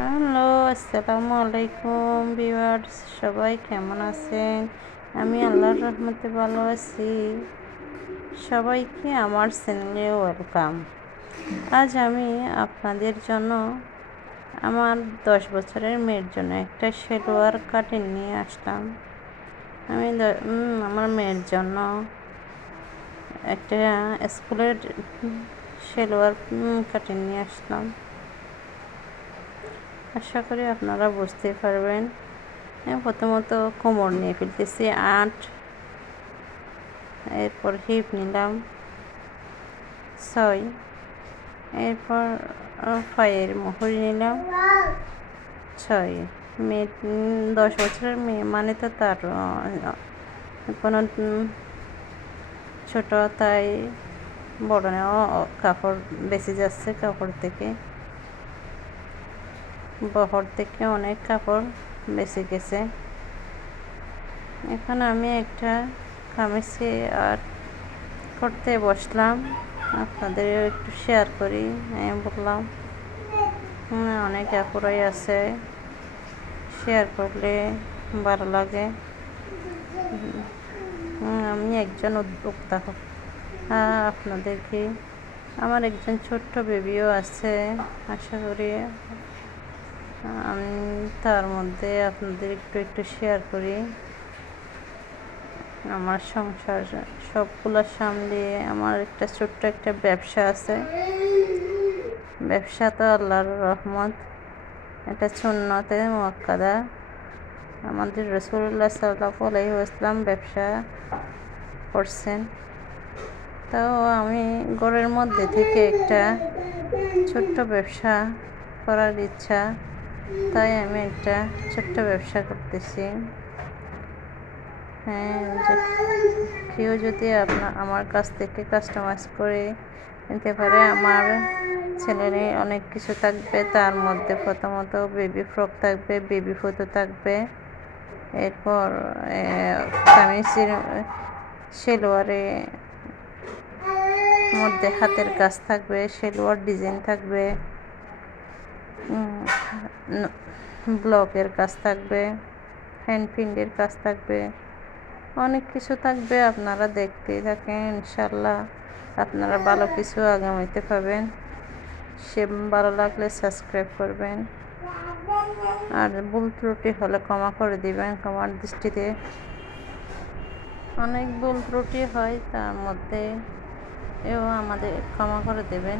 Hello, আসসালামু আলাইকুম viewers, সবাই কেমন আছেন? আমি আল্লাহর রহমতে ভালো আছি। সবাইকে আমার চ্যানেলে ওয়েলকাম। আজ আমি আপনাদের জন্য আমার 10 বছরের মেয়ের জন্য একটা সেলোয়ার কাটিং নিয়ে আসলাম। আমি আমার মেয়ের জন্য একটা স্কুলের সেলোয়ার কাটিং নিয়ে আসলাম। আশা করি আপনারা বুঝতে পারবেন। প্রথমত কোমর নিয়ে ফেলতেছি 8, এরপর হিপ নিলাম 6, এরপর পায়ের মুহুরি নিলাম 6। মেয়ে 10 বছরের মেয়ে মানে তো তার কোনো ছোট, তাই বড় নেওয়া কাপড় বেঁচে যাচ্ছে। কাপড় থেকে বহর থেকে অনেক কাপড় বেঁচে গেছে। এখন আমি একটা কামিজে আর করতে বসলাম, আপনাদের একটু শেয়ার করি। আমি বললাম অনেক আপুরাই আছে, শেয়ার করলে ভালো লাগে। আমি একজন উদ্যোক্তা আপনাদেরকে, আমার একজন ছোট্ট বেবিও আছে। আশা করি আমি তার মধ্যে আপনাদের একটু শেয়ার করি। আমার সংসার সবগুলো সামলিয়ে আমার ছোট্ট একটা ব্যবসা আছে। ব্যবসা তো আল্লাহর রহমত, এটা সুন্নতে মুআক্কাদা। আমাদের রাসূলুল্লাহ সাল্লাল্লাহু আলাইহি ওয়াসাল্লাম ব্যবসা করছেন। তো আমি ঘরের মধ্যে থেকে একটা ছোট্ট ব্যবসা করার ইচ্ছা, তাই আমি একটা ছোট্ট ব্যবসা করতেছি। হ্যাঁ, কেউ যদি আমার কাছ থেকে কাস্টমাইজ করে নিতে পারে। আমার চ্যানেলে অনেক কিছু থাকবে, তার মধ্যে প্রথমত বেবি ফ্রক থাকবে, বেবি ফটো থাকবে, এরপর কামিজের সেলোয়ারের মধ্যে হাতের কাজ থাকবে, সেলোয়ার ডিজাইন থাকবে, ব্লকের কাজ থাকবে, হ্যান্ড প্রিন্টের কাজ থাকবে, অনেক কিছু থাকবে। আপনারা দেখতেই থাকেন, ইনশাল্লাহ আপনারা ভালো কিছু আগামীতে পাবেন। ভালো লাগলে সাবস্ক্রাইব করবেন, আর ভুল ত্রুটি হলে ক্ষমা করে দিবেন। ক্ষমার দৃষ্টিতে অনেক ভুল ত্রুটি হয়, তার মধ্যে আমাদের ক্ষমা করে দেবেন।